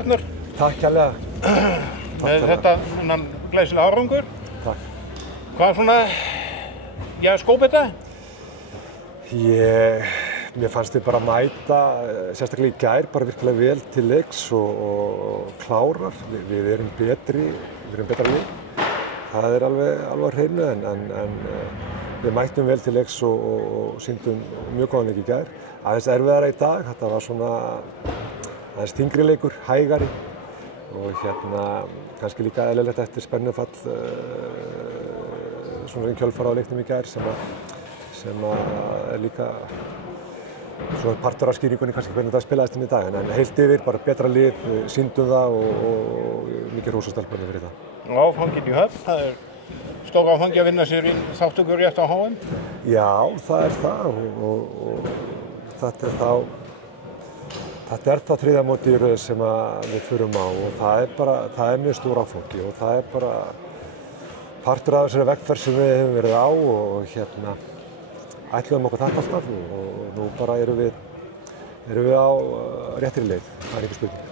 Arnar. Takk hérlega. Með þetta glæsilega árangur. Takk. Hvað svona, já, skóp þetta? Mér fannst þið bara mæta, sérstaklega í gær, bara virkilega vel til leiks og klárar. Við erum betri, við erum betra lið. Það er alveg á hreinu en við mættum vel til leiks og sýndum mjög góðan leik í gær. Aðeins erfiðara í dag, þetta var svona aðeins þyngri leikur, hægari og kannski líka eðlilegt eftir spennufall svona kjölfar á leiknum í gær sem er líka svo partur af skýringunni kannski hvernig það spilaðist inn í dag en heilt yfir bara betra lið, sýndum það og mikið hrós á stelpunni fyrir það. Áfanginn í Höfn, það er stór áfangi að vinna sér í þátttöku rétt á HM? Já, það er það og þetta er það þriðja mótið í röð sem við förum á og það er mjög stór áfangi og það er bara partur af þessari vegferð sem við hefum verið á og ætluðum okkur þetta alltaf og nú bara erum við á réttri leið, það er ekki spurning.